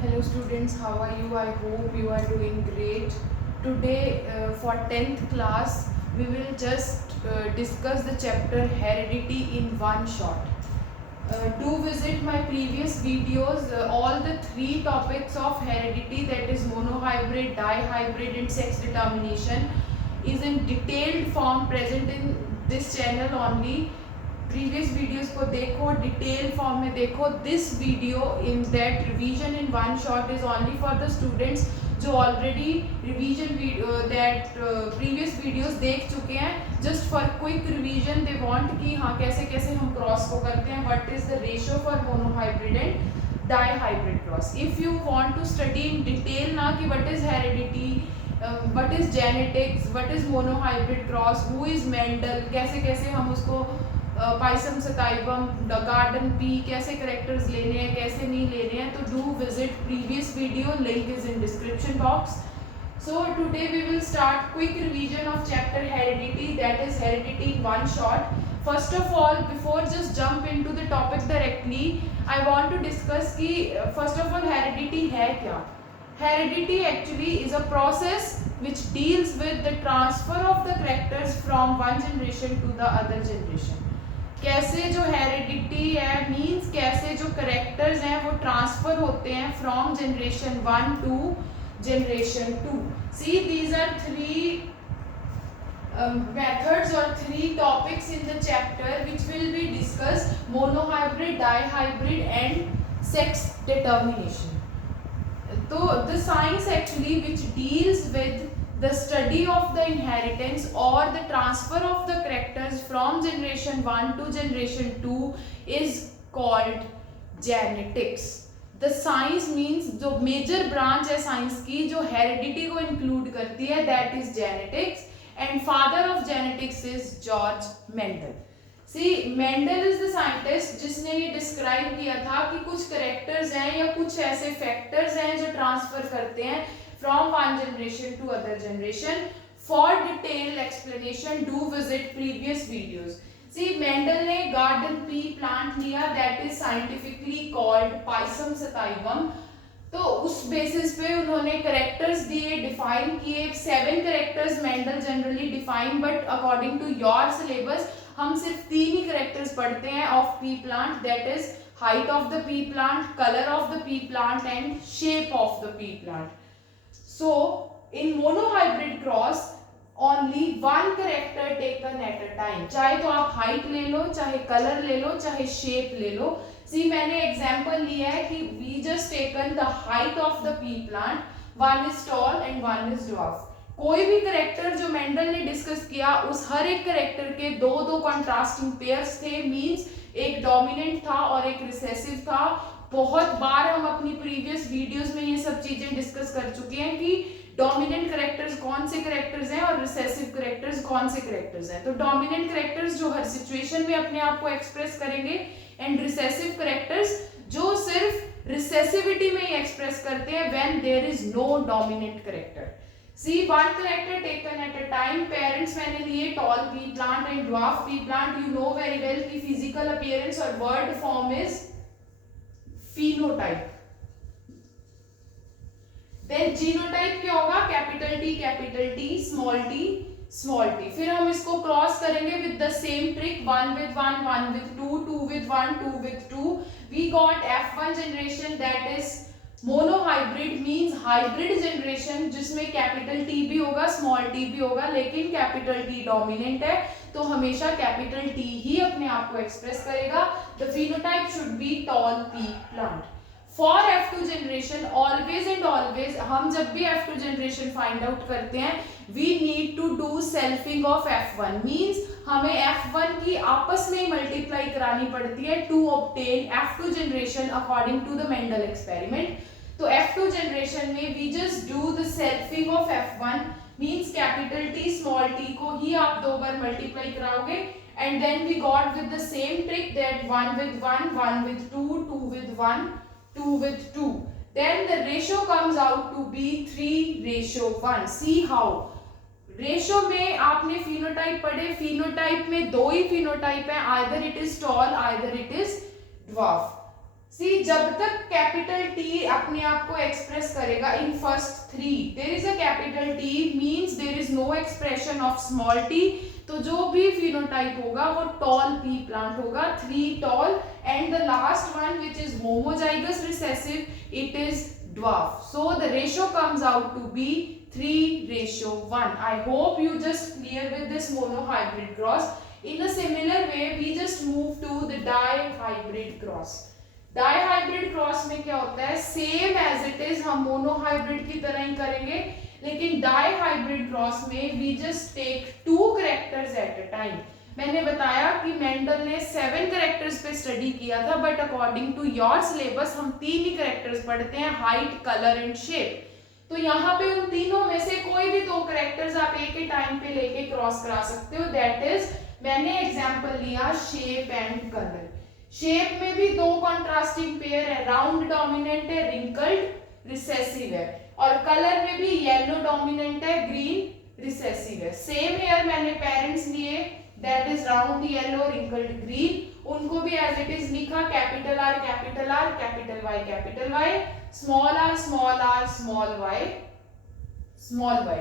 Hello students, how are you? I hope you are doing great. Today for 10th class, we will just discuss the chapter heredity in one shot. Do visit my previous videos, all the three topics of heredity, that is monohybrid, dihybrid and sex determination, is in detailed form present in this channel only. Previous videos को देखो, detail form में देखो. This video in that revision in one shot is only for the students जो already revision that previous videos देख चुके हैं. Just for quick revision they want कि हाँ कैसे कैसे हम क्रॉस को करते हैं, what is the ratio for monohybrid and dihybrid cross. If you want to study in detail ना कि what is heredity, what is genetics, what is monohybrid cross, who is Mendel, कैसे कैसे हम उसको पाइसम सताइवम गार्डन पी कैसे characters लेने हैं कैसे नहीं लेने हैं, तो do visit previous video, link is in description box. So today we will start quick revision of chapter heredity, that is heredity in one shot. First of all, before just jump into the topic directly, I want to discuss कि first of all heredity है क्या. Heredity actually is a process which deals with the transfer of the characters from one generation to the other generation. कैसे जो heredity है means कैसे जो characters हैं वो ट्रांसफर होते हैं from generation 1 to generation 2. See these are three methods or three topics in the chapter which will be discussed: monohybrid, dihybrid and sex determination. So the science actually which deals with the study of the inheritance or the transfer of the characters from generation 1 to generation 2 is called genetics. The science means जो major branch है science की जो heredity को include करती है, that is genetics, and father of genetics is George Mendel. See, Mendel is the scientist जिसने ये describe किया था कि कुछ characters हैं या कुछ ऐसे factors हैं जो transfer करते हैं from one generation to other generation. For detailed explanation, do visit previous videos. See, Mendel ने garden pea plant लिया, that is scientifically called Pisum sativum. तो उस बेसिस पे उन्होंने करेक्टर्स दिए, डिफाइन किए. 7 characters Mendel generally define, but according to your syllabus हम सिर्फ 3 ही करेक्टर्स पढ़ते हैं of pea plant, that is height of the pea plant, colour of the pea plant and shape of the pea plant. So in monohybrid cross only one character taken at a time. चाहे तो आप height ले लो, चाहे color ले लो, चाहे shape ले लो. See, मैंने example लिया है कि we just taken the height of the pea plant. One is tall and one is dwarf. कोई भी करेक्टर जो मेंडल ने डिस्कस किया उस हर एक करेक्टर के दो दो कॉन्ट्रास्टिंग पेयर्स थे, मींस एक डोमिनेंट था और एक रिसेसिव था. बहुत बार हम अपनी प्रीवियस वीडियोस में ये सब चीजें डिस्कस कर चुके हैं कि डोमिनेंट करेक्टर्स कौन से करेक्टर्स हैं और रिसेसिव करेक्टर्स कौन से करेक्टर्स हैं. तो डोमिनेंट करेक्टर्स जो हर सिचुएशन में अपने आप को एक्सप्रेस करेंगे, एंड रिसेसिव करेक्टर्स जो सिर्फ रिसेसिविटी में ही एक्सप्रेस करते हैं when there is no dominant character. See, one character taken at a time. Parents मैंने लिए tall pea plant and dwarf pea plant. You know very well कि फिजिकल अपीयरेंस और word form is phenotype. Then genotype क्या होगा? Capital T, small t. फिर हम इसको cross करेंगे with the same trick, 1 with 1, 1 with 2, 2 with 1, 2 with 2. We got F1 generation, that is monohybrid, means hybrid generation जिसमें capital T भी होगा, small t भी होगा, लेकिन कैपिटल T डोमिनेंट है तो हमेशा कैपिटल T ही अपने आप को एक्सप्रेस करेगा. The phenotype should be tall pea plant. For F2 generation, always and always हम जब भी F2 generation find out करते हैं, we need to do selfing of F1, means हमें F1 की आपस में ही multiply करानी पड़ती है to obtain F2 generation according to the Mendel experiment. तो F2 generation में we just do the selfing of F1, means capital T small t को ही आप दो बार मल्टीप्लाई कराओगे, and then we got with the same trick that 1 with 1, 1 with 2, 2 with 1, 2 with 2. Then the ratio comes out to be 3:1. See how ratio में आपने phenotype पढ़े, phenotype में दो ही फिनोटाइप है, either it is tall either it is dwarf. See जब तक capital T अपने आप को एक्सप्रेस करेगा in first three, there is a capital T means there is no expression of small T, तो जो भी फिनोटाइप होगा वो टॉल पी प्लांट होगा, 3 tall, and the last one which is homozygous recessive, it is dwarf. So the ratio comes out to be 3:1. I hope you just clear with this monohybrid cross. In a similar way we just move to the dihybrid cross. Dihybrid cross में क्या होता है, same as it is हम monohybrid की तरह ही करेंगे, लेकिन dihybrid cross में we just take 2 characters at a time. मैंने बताया कि मेंडल ने 7 कैरेक्टर्स पे स्टडी किया था, but according to your syllabus हम 3 ही कैरेक्टर्स पढ़ते हैं, हाइट, कलर एंड शेप। तो यहाँ पे उन तीनों में से कोई भी 2 कैरेक्टर्स आप एक ही टाइम पे लेके क्रॉस करा सकते हो, दैट इज मैंने एग्जांपल लिया शेप एंड कलर। शेप में भी 2 कॉन्ट्रास्टिंग पेयर है, राउंड डोमिनेंट है, रिंकल्ड रिसेसिव है, और कलर में भी येलो डोमिनेंट है, ग्रीन रिसेसिव है। सेम हेयर मैंने पेरेंट्स लिए, that is round yellow wrinkled green, उनको भी as it is लिखा, capital R capital R, capital Y capital Y, small r small r small y small y।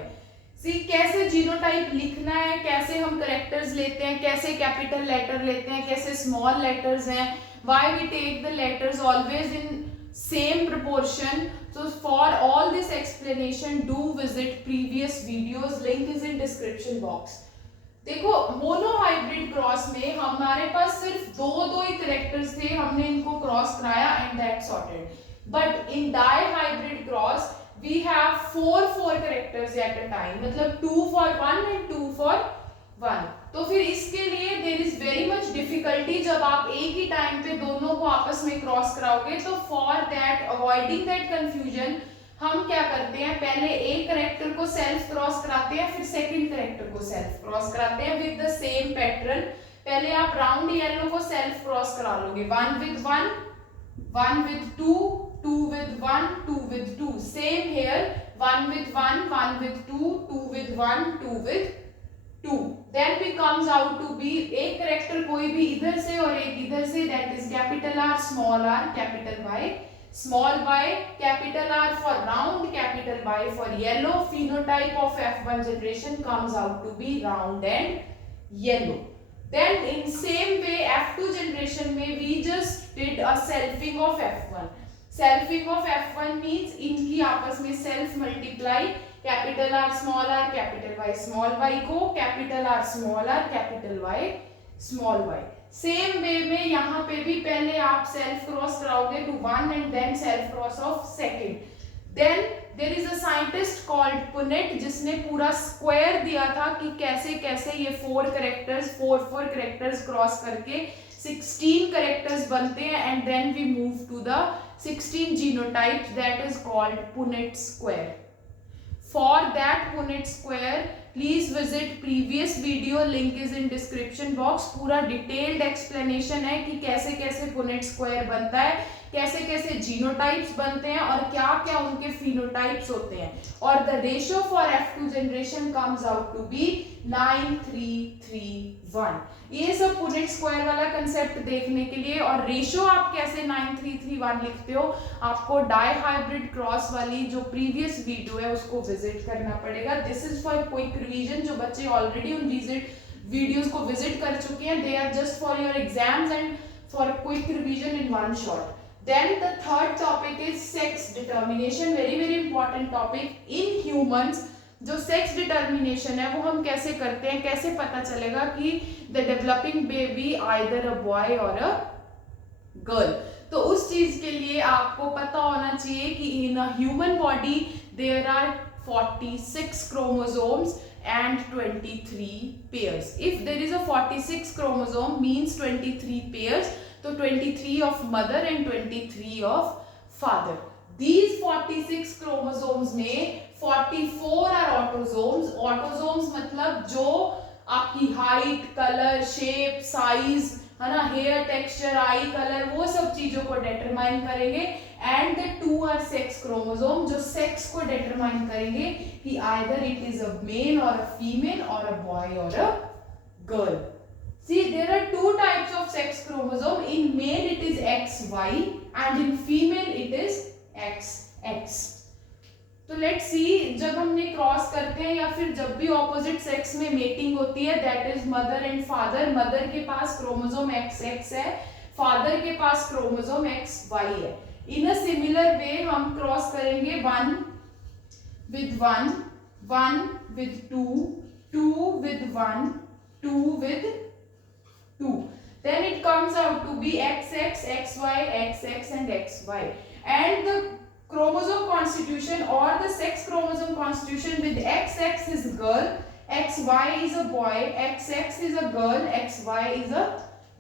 सी कैसे genotype लिखना है, कैसे हम कैरेक्टर्स लेते हैं, कैसे कैपिटल लेटर लेते हैं, कैसे स्मॉल लेटर्स हैं, why we take the letters always in same proportion. So for all this explanation do visit previous videos, link is in description box. देखो मोनोहाइब्रिड क्रॉस में हमारे पास सिर्फ दो ही कैरेक्टर्स थे, हमने इनको क्रॉस कराया and that sorted, but in dihybrid cross we have 4 characters at a time, मतलब 2 for 1 एंड 2 for 1। तो फिर इसके लिए there is very much difficulty जब आप एक ही टाइम पे दोनों को आपस में क्रॉस कराओगे। तो for that, avoiding that confusion, हम क्या करते हैं, पहले एक कैरेक्टर को सेल्फ क्रॉस कराते हैं, फिर सेकंड कैरेक्टर को सेल्फ क्रॉस कराते हैं विद द सेम पैटर्न। पहले आप राउंड येलो को सेल्फ क्रॉस करा लोगे, 1 with 1, 1 with 2, 2 with 1, 2 with 2। Same here, 1 with 1, 1 with 2, 2 with 1, 2 with 2। Then we comes out to be, एक कैरेक्टर कोई भी इधर से और एक इधर से, that is capital R small r capital Y small y, capital R for round, capital Y for yellow. Phenotype of F1 generation comes out to be round and yellow. Then in same way F2 generation में we just did a selfing of F1. Selfing of F1 means इनकी आपस में self multiply, capital R small r capital Y small y को capital R small r capital Y small y। Same way में यहाँ पे भी पहले आप सेल्फ क्रॉस कराओगे to 1 and then self cross of second. Then there is a scientist called Punnett जिसने पूरा स्क्वायर दिया था कि कैसे कैसे ये 4 कैरेक्टर्स क्रॉस करके 16 कैरेक्टर्स बनते हैं, and then we move to the 16 genotypes, that is called Punnett square. For that Punnett square, please visit previous video, link is in description box। पूरा डिटेल्ड एक्सप्लेनेशन है कि कैसे कैसे पुनेट स्क्वायर बनता है, कैसे कैसे जीनोटाइप्स बनते हैं और क्या क्या उनके फिनोटाइप्स होते हैं, और the ratio for F2 generation comes out to be 9:3:1। ये सब पुनेट स्क्वायर वाला कंसेप्ट देखने के लिए और रेशियो आप कैसे 9:3:1 लिखते हो, आपको डाइहाइब्रिड क्रॉस वाली जो प्रीवियस वीडियो है उसको विजिट करना पड़ेगा। This is for quick revision, जो बच्चे ऑलरेडी उन वीडियोस को विजिट कर चुके हैं, they are just for your exams and for quick revision in one shot. Then the third topic is sex determination, very important topic in humans। जो sex determination है वो हम कैसे करते हैं, कैसे पता चलेगा कि the developing baby either a boy और अ गर्ल। तो उस चीज के लिए आपको पता होना चाहिए कि in a human body there are 46 chromosomes and 23 pairs। if there is a 46 chromosome means 23 pairs, तो 23 of mother and 23 of father। These 46 chromosomes में 44 are autosomes। autosomes मतलब जो आपकी हाइट, कलर, शेप, साइज है ना, हेयर टेक्सचर, आई colour, वो सब चीजों को डिटरमाइन करेंगे। And the 2 are sex chromosome, जो सेक्स को डिटरमाइन करेंगे कि either it is a male और अ फीमेल और अ बॉय और a girl. See, there are two types of sex chromosome. In male it is XY and in female it is XX. तो let's see, जब हमने cross करते हैं या फिर जब भी ऑपोजिट सेक्स में मेटिंग होती है, that is mother and father, mother के पास क्रोमोसोम XX है, फादर के पास क्रोमोसोम XY है. इन अ सिमिलर वे हम क्रॉस करेंगे 1 with 1, 1 with 2, 2 with 1, 2 with 2. Then it comes out to be XX, XY, XX and XY. And the chromosome constitution or the sex chromosome constitution with XX is girl, XY is a boy, XX is a girl, XY is a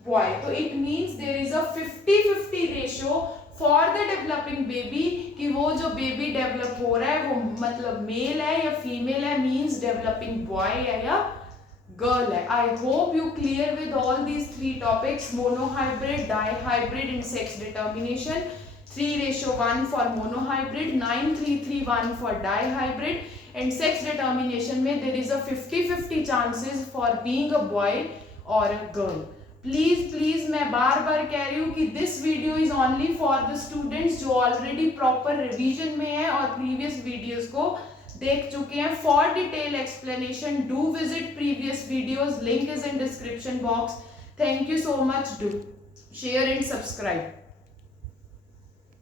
boy. So it means there is a 50-50 ratio for the developing baby कि वो जो baby develop हो रहा है वो मतलब male है या female है, means developing boy है या girl है. I hope you clear with all these three topics: monohybrid, dihybrid and sex determination. 3:1 for monohybrid, 9:3:1 for dihybrid, and sex determination में there is a 50-50 chances for being a boy or a girl. Please मैं बार बार कह रही हूँ कि this video is only for the students जो already proper revision में है और प्रीवियस वीडियोस को देख चुके हैं. For detail explanation do visit previous videos, link is in description box. Thank you so much. Do share and subscribe.